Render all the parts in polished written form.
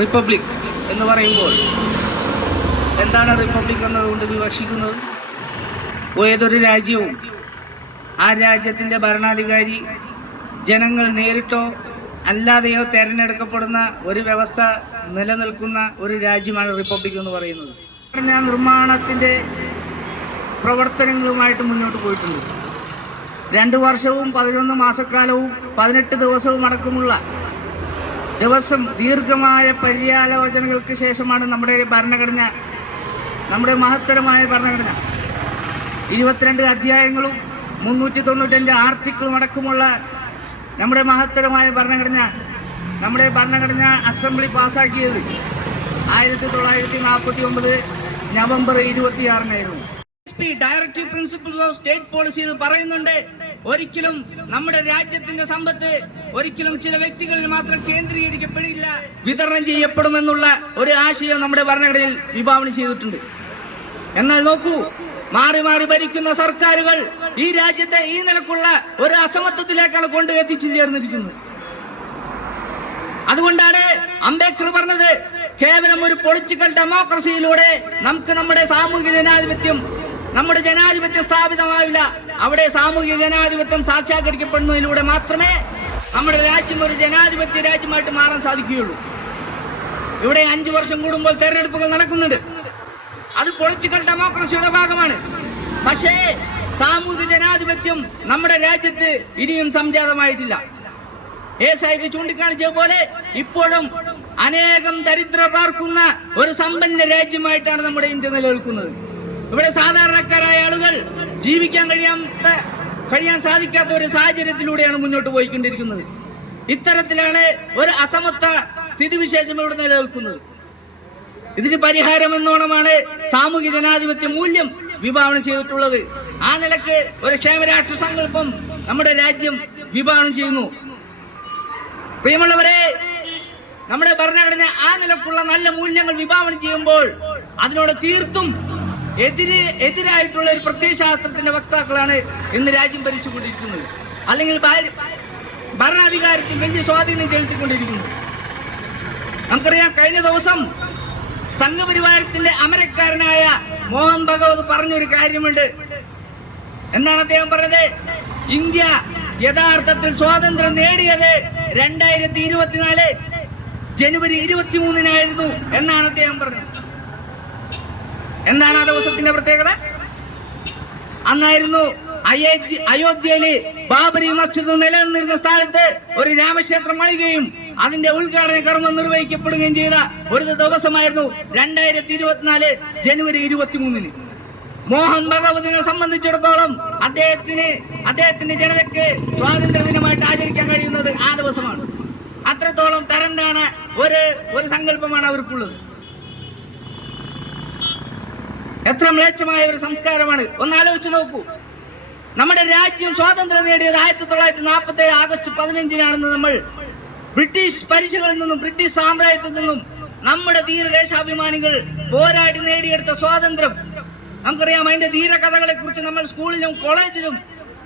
Republic എന്ന് പറയുമ്പോൾ എന്താണ് റിപ്പബ്ലിക് എന്നതുകൊണ്ട് വിവക്ഷിക്കുന്നത്? ഏതൊരു രാജ്യവും ആ രാജ്യത്തിൻ്റെ ഭരണാധികാരി ജനങ്ങൾ നേരിട്ടോ അല്ലാതെയോ തിരഞ്ഞെടുക്കപ്പെടുന്ന ഒരു വ്യവസ്ഥ നിലനിൽക്കുന്ന ഒരു രാജ്യമാണ് റിപ്പബ്ലിക് എന്ന് പറയുന്നത്. നിർമ്മാണത്തിൻ്റെ പ്രവർത്തനങ്ങളുമായിട്ട് മുന്നോട്ട് പോയിട്ടുണ്ട്. 2 വർഷവും 11 മാസക്കാലവും 18 ദിവസവും അടക്കമുള്ള ദീർഘമായ പര്യാലോചനകൾക്ക് ശേഷമാണ് നമ്മുടെ ഭരണഘടന, നമ്മുടെ മഹത്തരമായ ഭരണഘടന 22 അധ്യായങ്ങളും 395 ആർട്ടിക്കിളും അടക്കമുള്ള നമ്മുടെ മഹത്തരമായ നമ്മുടെ ഭരണഘടന അസംബ്ലി പാസ്സാക്കിയത് 1949 നവംബർ 26-നായിരുന്നു. ഡയറക്റ്റീവ് പ്രിൻസിപ്പിൾസ് ഓഫ് സ്റ്റേറ്റ് പോളിസിയിൽ പറയുന്നുണ്ട്, ഒരിക്കലും നമ്മുടെ രാജ്യത്തിന്റെ സമ്പത്ത് ഒരിക്കലും ചില വ്യക്തികളിൽ മാത്രം കേന്ദ്രീകരിക്കപ്പെടില്ല, വിതരണം ചെയ്യപ്പെടുമെന്നുള്ള ഒരു ആശയം നമ്മുടെ ഭരണഘടനയിൽ വിഭാവനം ചെയ്തിട്ടുണ്ട്. എന്നാൽ നോക്കൂ, മാറി മാറി ഭരിക്കുന്ന സർക്കാരുകൾ ഈ രാജ്യത്തെ ഈ നിലക്കുള്ള ഒരു അസമത്വത്തിലേക്കാണ് കൊണ്ട് എത്തിച്ചു ചേർന്നിരിക്കുന്നത്. അതുകൊണ്ടാണ് അംബേദ്കർ പറഞ്ഞത്, കേവലം ഒരു പൊളിറ്റിക്കൽ ഡെമോക്രസിയിലൂടെ നമുക്ക് നമ്മുടെ ജനാധിപത്യം സ്ഥാപിതമാവില്ല. അവിടെ സാമൂഹിക ജനാധിപത്യം സാക്ഷാത്കരിക്കപ്പെടുന്നതിലൂടെ മാത്രമേ നമ്മുടെ രാജ്യം ഒരു ജനാധിപത്യ രാജ്യമായിട്ട് മാറാൻ സാധിക്കുകയുള്ളൂ. ഇവിടെ 5 വർഷം കൂടുമ്പോൾ തെരഞ്ഞെടുപ്പുകൾ നടക്കുന്നുണ്ട്. അത് പൊളിറ്റിക്കൽ ഡെമോക്രസിയുടെ ഭാഗമാണ്. പക്ഷേ സാമൂഹിക ജനാധിപത്യം നമ്മുടെ രാജ്യത്ത് ഇനിയും സംജാതമായിട്ടില്ല. സാഹിബ് ചൂണ്ടിക്കാണിച്ച പോലെ ഇപ്പോഴും അനേകം ദരിദ്രർ പാർക്കുന്ന ഒരു സമ്പന്ന രാജ്യമായിട്ടാണ് നമ്മുടെ ഇന്ത്യ നിലനിൽക്കുന്നത്. ഇവിടെ സാധാരണക്കാരായ ആളുകൾ ജീവിക്കാൻ കഴിയാൻ സാധിക്കാത്ത ഒരു സാഹചര്യത്തിലൂടെയാണ് മുന്നോട്ട് പോയിക്കൊണ്ടിരിക്കുന്നത്. ഇത്തരത്തിലാണ് ഒരു അസമത്വ സ്ഥിതിവിശേഷം ഇവിടെ നിലനിൽക്കുന്നത്. ഇതിന് പരിഹാരം എന്നോണമാണ് സാമൂഹിക ജനാധിപത്യ മൂല്യം വിഭാവനം ചെയ്തിട്ടുള്ളത്. ആ നിലക്ക് ഒരു ക്ഷേമരാഷ്ട്ര സങ്കല്പം നമ്മുടെ രാജ്യം വിഭാവനം ചെയ്യുന്നു. പ്രിയമുള്ളവരെ, നമ്മുടെ ഭരണഘടന ആ നിലക്കുള്ള നല്ല മൂല്യങ്ങൾ വിഭാവനം ചെയ്യുമ്പോൾ അതിനോട് തീർത്തും എതിരായിട്ടുള്ള ഒരു പ്രത്യയശാസ്ത്രത്തിന്റെ വക്താക്കളാണ് ഇന്ന് രാജ്യം ഭരിച്ചുകൊണ്ടിരിക്കുന്നത്, അല്ലെങ്കിൽ ഭരണാധികാരത്തിൽ വലിയ സ്വാധീനം ചെലുത്തിക്കൊണ്ടിരിക്കുന്നു. നമുക്കറിയാം, കഴിഞ്ഞ ദിവസം സംഘപരിവാരത്തിന്റെ അമരക്കാരനായ മോഹൻ ഭഗവത് പറഞ്ഞൊരു കാര്യമുണ്ട്. എന്താണ് അദ്ദേഹം പറഞ്ഞത്? ഇന്ത്യ യഥാർത്ഥത്തിൽ സ്വാതന്ത്ര്യം നേടിയത് 2024 ജനുവരി 23-നായിരുന്നു എന്നാണ് അദ്ദേഹം പറഞ്ഞത്. എന്താണ് ആ ദിവസത്തിന്റെ പ്രത്യേകത? അന്നായിരുന്നു അയോധ്യയില് ബാബരി മസ്ജിദ് നിലനിന്നിരുന്ന സ്ഥലത്ത് ഒരു രാമക്ഷേത്രം പണിയുകയും അതിന്റെ ഉദ്ഘാടന കർമ്മം നിർവഹിക്കപ്പെടുകയും ചെയ്ത ഒരു ദിവസമായിരുന്നു 2024 ജനുവരി 23-ന്. മോഹൻ ഭഗവതിനെ സംബന്ധിച്ചിടത്തോളം അദ്ദേഹത്തിന്റെ ജനതയ്ക്ക് സ്വാതന്ത്ര്യ ദിനമായിട്ട് ആചരിക്കാൻ കഴിയുന്നത് ആ ദിവസമാണ്. അത്രത്തോളം തരംതാണ ഒരു സങ്കല്പമാണ് അവർക്കുള്ളത്. എത്ര മ്ലേച്ഛമായ ഒരു സംസ്കാരമാണ്! ഒന്ന് ആലോചിച്ച് നോക്കൂ. നമ്മുടെ രാജ്യം സ്വാതന്ത്ര്യം നേടിയത് 1947 ആഗസ്റ്റ് 15-നാണെന്ന് നമ്മൾ ബ്രിട്ടീഷ് പരിചകളിൽ നിന്നും ബ്രിട്ടീഷ് സാമ്രാജ്യത്തിൽ നിന്നും നമ്മുടെ ധീരദേശാഭിമാനികൾ പോരാടി നേടിയെടുത്ത സ്വാതന്ത്ര്യം നമുക്കറിയാം. അതിന്റെ ധീരകഥകളെ കുറിച്ച് നമ്മൾ സ്കൂളിലും കോളേജിലും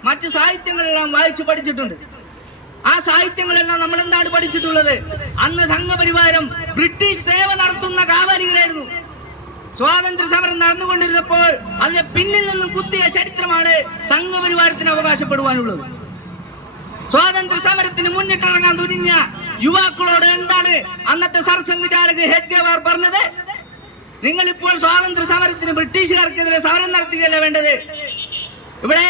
മറ്റ് സാഹിത്യങ്ങളെല്ലാം വായിച്ചു പഠിച്ചിട്ടുണ്ട്. ആ സാഹിത്യങ്ങളെല്ലാം നമ്മൾ എന്താണ് പഠിച്ചിട്ടുള്ളത്? അന്ന് സംഘപരിവാരം ബ്രിട്ടീഷ് സേവ നടത്തുന്ന കാവലികളായിരുന്നു. സ്വാതന്ത്ര്യ സമരം നടന്നുകൊണ്ടിരുന്നപ്പോൾ അതിന്റെ പിന്നിൽ നിന്നും കുത്തിയ ചരിത്രമാണ് സംഘപരിവാരത്തിന് അവകാശപ്പെടുവാനുള്ളത്. സ്വാതന്ത്ര്യ സമരത്തിന് മുന്നിട്ടിറങ്ങാൻ തുനിഞ്ഞ യുവാക്കളോട് എന്താണ് അന്നത്തെ സർസംഘചാലക് ഹെഡ്ഗേവാർ പറഞ്ഞത്? നിങ്ങൾ ഇപ്പോൾ സ്വാതന്ത്ര്യ സമരത്തിന് ബ്രിട്ടീഷുകാർക്കെതിരെ സമരം നടത്തുകയല്ല വേണ്ടത്. ഇവിടെ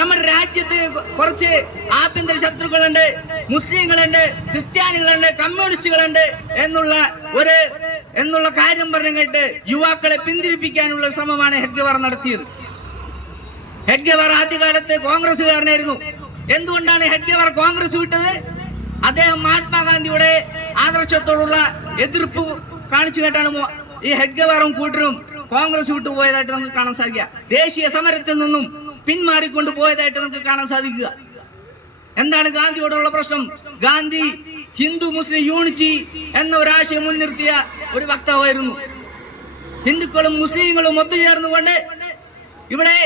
നമ്മുടെ രാജ്യത്ത് കുറച്ച് ആഭ്യന്തര ശത്രുക്കളുണ്ട്, മുസ്ലിങ്ങളുണ്ട്, ക്രിസ്ത്യാനികളുണ്ട്, കമ്മ്യൂണിസ്റ്റുകളുണ്ട് എന്നുള്ള കാര്യം പറഞ്ഞു കേട്ട് യുവാക്കളെ പിന്തിരിപ്പിക്കാനുള്ള ശ്രമമാണ് ഹെഡ്ഗേവാർ നടത്തിയത്. ഹെഡ്ഗേവാർ ആദ്യകാലത്ത് കോൺഗ്രസ്സുകാരനായിരുന്നു. എന്തുകൊണ്ടാണ് ഹെഡ്ഗേവാർ കോൺഗ്രസ് വിട്ടത്? അദ്ദേഹം മഹാത്മാഗാന്ധിയുടെ ആദർശത്തോടുള്ള എതിർപ്പ് കാണിച്ചു കേട്ടാണ് ഈ ഹെഡ്ഗേവാറും കൂട്ടരും കോൺഗ്രസ് വിട്ടു പോയതായിട്ട് നമുക്ക് കാണാൻ സാധിക്കുക. ദേശീയ സമരത്തിൽ നിന്നും പിന്മാറിക്കൊണ്ട് പോയതായിട്ട് നമുക്ക് കാണാൻ സാധിക്കുക. എന്താണ് ഗാന്ധിയോടുള്ള പ്രശ്നം? ഗാന്ധി ഹിന്ദു മുസ്ലിം യൂണിറ്റി എന്ന ഒരാശയം മുൻനിർത്തിയ ഒരു വക്താവായിരുന്നു. ഹിന്ദുക്കളും മുസ്ലിങ്ങളും ഒത്തുചേർന്നുകൊണ്ട് ഇവിടെ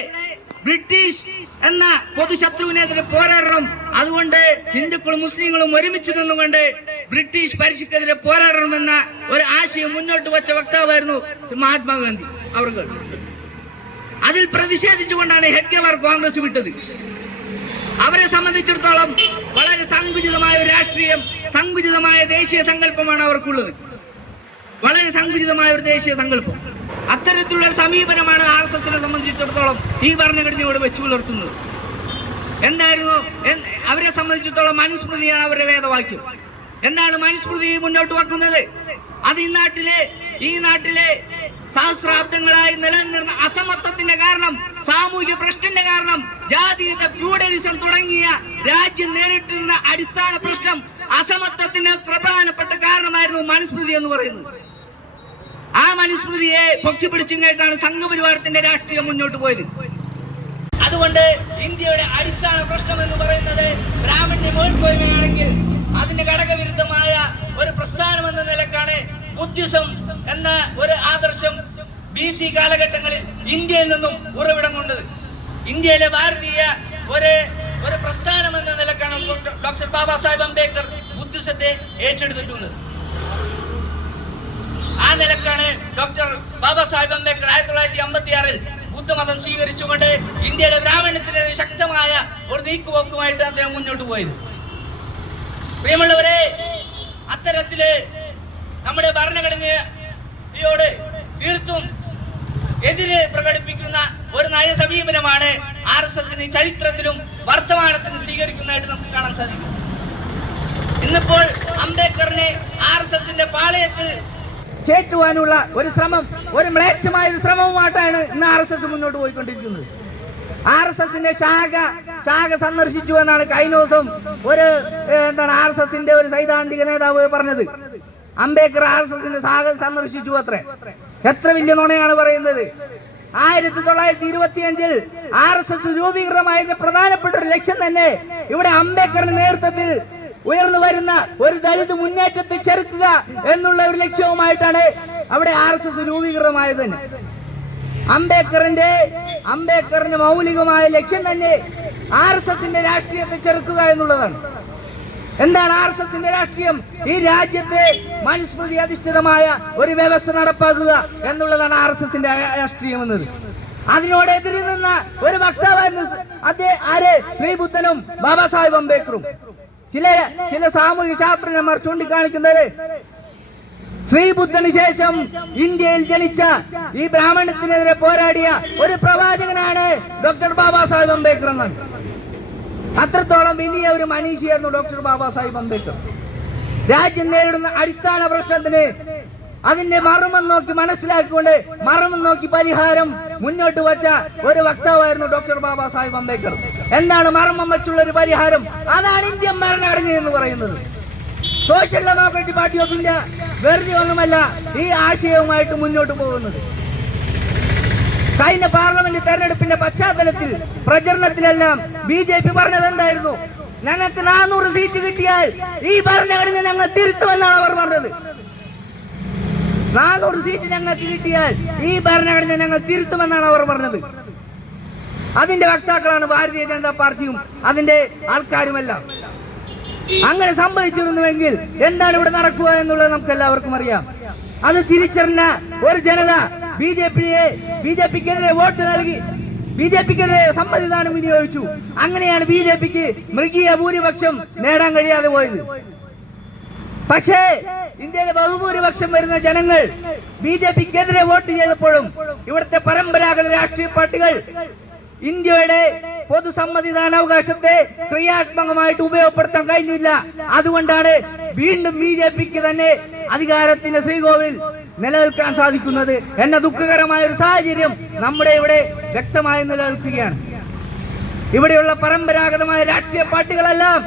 ബ്രിട്ടീഷ് എന്ന പൊതുശത്രുവിനെതിരെ പോരാടണം, അതുകൊണ്ട് ഹിന്ദുക്കളും മുസ്ലിങ്ങളും ഒരുമിച്ച് നിന്നുകൊണ്ട് ബ്രിട്ടീഷ് പലിശക്കെതിരെ പോരാടണമെന്ന ഒരു ആശയം മുന്നോട്ട് വെച്ച വക്താവായിരുന്നു മഹാത്മാഗാന്ധി അവർക്ക്. അതിൽ പ്രതിഷേധിച്ചുകൊണ്ടാണ് ഹെഡ്ഗേവാർ കോൺഗ്രസ് വിട്ടത്. അവരെ സംബന്ധിച്ചിടത്തോളം വളരെ സങ്കുചിതമായ ഒരു രാഷ്ട്രീയം, സങ്കുചിതമായ ദേശീയ സങ്കല്പമാണ് അവർക്കുള്ളത്. വളരെ സങ്കുചിതമായ ഒരു ദേശീയ സങ്കല്പം. അത്തരത്തിലുള്ള ഒരു സമീപനമാണ് RSSനെ സംബന്ധിച്ചിടത്തോളം ഈ ഭരണഘടനയോട് വെച്ചു പുലർത്തുന്നത്. എന്തായിരുന്നു അവരെ സംബന്ധിച്ചിടത്തോളം? മനുസ്മൃതിയാണ് അവരുടെ വേദവാക്യം. എന്താണ് മനുസ്മൃതി മുന്നോട്ട് വെക്കുന്നത്? അത് ഈ നാട്ടിലെ സഹസ്രാബ്ദങ്ങളായി നിലനിന്നിരുന്ന അസമത്വത്തിന്റെ കാരണം, സാമൂഹിക പ്രശ്നത്തിന്റെ കാരണം, ജാതീയത, ഫ്യൂഡലിസം തുടങ്ങിയ രാജ്യം നേരിട്ടിരുന്ന അടിസ്ഥാന പ്രശ്നം, അസമത്വത്തിന് പ്രധാനപ്പെട്ട കാരണമായിരുന്നു മനുസ്മൃതി എന്ന് പറയുന്നത്. ആ മനുസ്മൃതിയെ പൊക്കിപ്പിടിച്ചിങ്ങായിട്ടാണ് സംഘപരിവാരത്തിന്റെ രാഷ്ട്രീയം മുന്നോട്ട് പോയത്. അതുകൊണ്ട് ഇന്ത്യയുടെ അടിസ്ഥാന പ്രശ്നം എന്ന് പറയുന്നത് ബ്രാഹ്മണ്യ മേൽക്കോയ്മയാണെങ്കിൽ അതിന് ഘടകവിരുദ്ധമായ ഒരു പ്രസ്ഥാനം എന്ന നിലക്കാണ് ബുദ്ധിസം എന്ന ഒരു ആദർശം BC കാലഘട്ടങ്ങളിൽ ഇന്ത്യയിൽ നിന്നും ഉറവിടം കൊണ്ടത്. ഇന്ത്യയിലെ ഭാരതീയ ഒരു പ്രസ്ഥാനം എന്ന നിലക്കാണ് ഡോക്ടർ ബാബാ സാഹിബ് അംബേദ്കർ ബുദ്ധിസത്തെ ഏറ്റെടുത്തിട്ടുള്ളത്. ആ നിലക്കാണ് ഡോക്ടർ ബാബാ സാഹിബ് അംബേദ്കർ 1956 ബുദ്ധമതം സ്വീകരിച്ചുകൊണ്ട് ഇന്ത്യയിലെ ബ്രാഹ്മണ്യത്തിനെതിരെ ശക്തമായ ഒരു നീക്കുപോക്കുമായിട്ട് അദ്ദേഹം മുന്നോട്ട് പോയത്. പ്രിയമുള്ളവരെ, അത്തരത്തില് നമ്മുടെ ഭരണഘടനയോട് തീർത്തും എതിര് പ്രകടിപ്പിക്കുന്ന ഒരു നയ സമീപനമാണ് RSSന് ചരിത്രത്തിലും വർത്തമാനത്തിലും സ്വീകരിക്കുന്നതായിട്ട് നമുക്ക് കാണാൻ സാധിക്കും. ഇന്നിപ്പോൾ അംബേദ്കറിനെ RSSന്റെ പാളയത്തിൽ ചേറ്റുവാനുള്ള ഒരു ശ്രമം, ഒരു മ്ലേച്ഛമായ ഒരു ശ്രമവുമായിട്ടാണ് ഇന്ന് RSS മുന്നോട്ട് പോയിക്കൊണ്ടിരിക്കുന്നത്. RSSന്റെ ശാഖ സന്ദർശിച്ചു എന്നാണ് കഴിഞ്ഞ ദിവസം RSSന്റെ ഒരു സൈദ്ധാന്തിക നേതാവ് പറഞ്ഞത്. അംബേദ്കർ RSSന്റെ ശാഖ സന്ദർശിച്ചു അത്രേ. എത്ര വലിയ നുണയാണ് പറയുന്നത്. 1925 RSS രൂപീകൃതമായതിന്റെ പ്രധാനപ്പെട്ട ഒരു ലക്ഷ്യം തന്നെ ഇവിടെ അംബേദ്കറിന്റെ നേതൃത്വത്തിൽ ഉയർന്നു വരുന്ന ഒരു ദളിത് മുന്നേറ്റത്തെ ചെറുക്കുക എന്നുള്ള ഒരു ലക്ഷ്യവുമായിട്ടാണ് അവിടെ RSS രൂപീകൃതമായത് തന്നെ. അംബേദ്കറിന്റെ മൗലികമായ ലക്ഷ്യം തന്നെ RSSന്റെ രാഷ്ട്രീയത്തെ ചെറുക്കുക എന്നുള്ളതാണ്. എന്താണ് RSSന്റെ രാഷ്ട്രീയം? ഈ രാജ്യത്തെ മനുസ്മൃതി അധിഷ്ഠിതമായ ഒരു വ്യവസ്ഥ നടപ്പാക്കുക എന്നുള്ളതാണ് RSSന്റെ രാഷ്ട്രീയം എന്നത്. അതിനോട് എതിരി നിന്ന ഒരു വക്താവായിരുന്നു ശ്രീബുദ്ധനും ബാബാ സാഹിബ് അംബേദ്കറും. ചില സാമൂഹിക ശാസ്ത്രജ്ഞന്മാർ ചൂണ്ടിക്കാണിക്കുന്നത് ശ്രീബുദ്ധന് ശേഷം ഇന്ത്യയിൽ ജനിച്ച ഈ ബ്രാഹ്മണ്യത്തിനെതിരെ പോരാടിയ ഒരു പ്രവാചകനാണ് ഡോക്ടർ ബാബാ സാഹിബ് അംബേദ്കർ എന്നാണ്. അത്രത്തോളം വലിയ ഒരു മനീഷിയായിരുന്നു ഡോക്ടർ ബാബാ സാഹിബ് അംബേദ്കർ. രാജ്യം നേരിടുന്ന അടിസ്ഥാന പ്രശ്നത്തിന് അതിന്റെ മർമ്മം നോക്കി മനസ്സിലാക്കിക്കൊണ്ട് മർമ്മം നോക്കി പരിഹാരം മുന്നോട്ട് വച്ച ഒരു വക്താവായിരുന്നു ഡോക്ടർ ബാബാ സാഹിബ് അംബേദ്കർ. എന്താണ് മർമ്മം വെച്ചുള്ള ഒരു പരിഹാരം? അതാണ് ഇന്ത്യൻ ഭരണഘടന എന്ന് പറയുന്നത്. Social democratic party of India വെറുതെ ഒന്നുമല്ല ഈ ആശയവുമായിട്ട് മുന്നോട്ട് പോകുന്നത്. കഴിഞ്ഞ പാർലമെന്റ് തെരഞ്ഞെടുപ്പിന്റെ പശ്ചാത്തലത്തിൽ പ്രചരണത്തിലെല്ലാം BJP പറഞ്ഞത് എന്തായിരുന്നു? ഞങ്ങൾക്ക് 400 സീറ്റ് കിട്ടിയാൽ ഈ ഭരണഘടന ഞങ്ങൾ തിരുത്തുമെന്നാണ് അവർ പറഞ്ഞത്. 400 സീറ്റ് ഞങ്ങൾക്ക് കിട്ടിയാൽ ഈ ഭരണഘടന ഞങ്ങൾ തിരുത്തുമെന്നാണ് അവർ പറഞ്ഞത്. അതിന്റെ വക്താക്കളാണ് ഭാരതീയ ജനതാ പാർട്ടിയും അതിന്റെ ആൾക്കാരുമെല്ലാം. അങ്ങനെ സംഭവിച്ചിരുന്നുവെങ്കിൽ എന്താണ് ഇവിടെ നടക്കുക എന്നുള്ളത് നമുക്ക് എല്ലാവർക്കും അറിയാം. അത് തിരിച്ചറിഞ്ഞ ഒരു ജനത BJPക്കെതിരെ വോട്ട് നൽകി, BJPക്കെതിരെ സമ്മതിദാനം വിനിയോഗിച്ചു. അങ്ങനെയാണ് BJPക്ക് മൃഗീയ ഭൂരിപക്ഷം നേടാൻ കഴിയാതെ പോയത്. പക്ഷേ ഇന്ത്യയിലെ ബഹുഭൂരിപക്ഷം വരുന്ന ജനങ്ങൾ BJPക്കെതിരെ വോട്ട് ചെയ്തപ്പോഴും ഇവിടുത്തെ പരമ്പരാഗത രാഷ്ട്രീയ പാർട്ടികൾ ഇന്ത്യയുടെ പൊതുസമ്മതിദാനാവകാശത്തെ ക്രിയാത്മകമായിട്ട് ഉപയോഗപ്പെടുത്താൻ കഴിഞ്ഞില്ല. അതുകൊണ്ടാണ് വീണ്ടും BJPക്ക് തന്നെ അധികാരത്തിന്റെ ശ്രീകോവിൽ നിലനിൽക്കാൻ സാധിക്കുന്നത് എന്ന ദുഃഖകരമായ ഒരു സാഹചര്യം നമ്മുടെ ഇവിടെ വ്യക്തമായി നിലനിൽക്കുകയാണ്. ഇവിടെയുള്ള പരമ്പരാഗതമായ രാഷ്ട്രീയ പാർട്ടികളെല്ലാം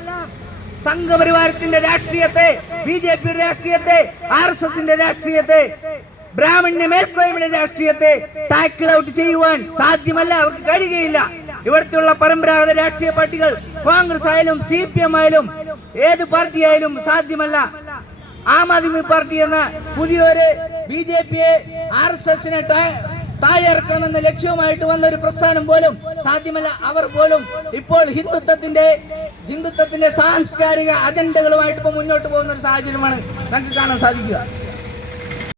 സംഘപരിവാരത്തിന്റെ രാഷ്ട്രീയത്തെ, BJPയുടെ രാഷ്ട്രീയത്തെ, RSSന്റെ രാഷ്ട്രീയത്തെ, ബ്രാഹ്മണ്യ മേൽക്കോയ്മയുടെ രാഷ്ട്രീയത്തെ ടാക്കിൾ ഔട്ട് ചെയ്യുവാൻ സാധ്യമല്ല, അവർക്ക് കഴിയുകയില്ല. ഇവിടുത്തെയുള്ള പരമ്പരാഗത രാഷ്ട്രീയ പാർട്ടികൾ കോൺഗ്രസ് ആയാലും CPM ആയാലും ഏത് പാർട്ടി ആയാലും സാധ്യമല്ല. ആം ആദ്മി പാർട്ടി എന്ന പുതിയൊരു BJPയെ RSSനെ താഴെ ഇറക്കണമെന്ന ലക്ഷ്യവുമായിട്ട് വന്ന ഒരു പ്രസ്ഥാനം പോലും സാധ്യമല്ല. അവർ പോലും ഇപ്പോൾ ഹിന്ദുത്വത്തിന്റെ സാംസ്കാരിക അജണ്ടകളുമായിട്ട് ഇപ്പോൾ മുന്നോട്ട് പോകുന്ന ഒരു സാഹചര്യമാണ് നമുക്ക് കാണാൻ സാധിക്കുക.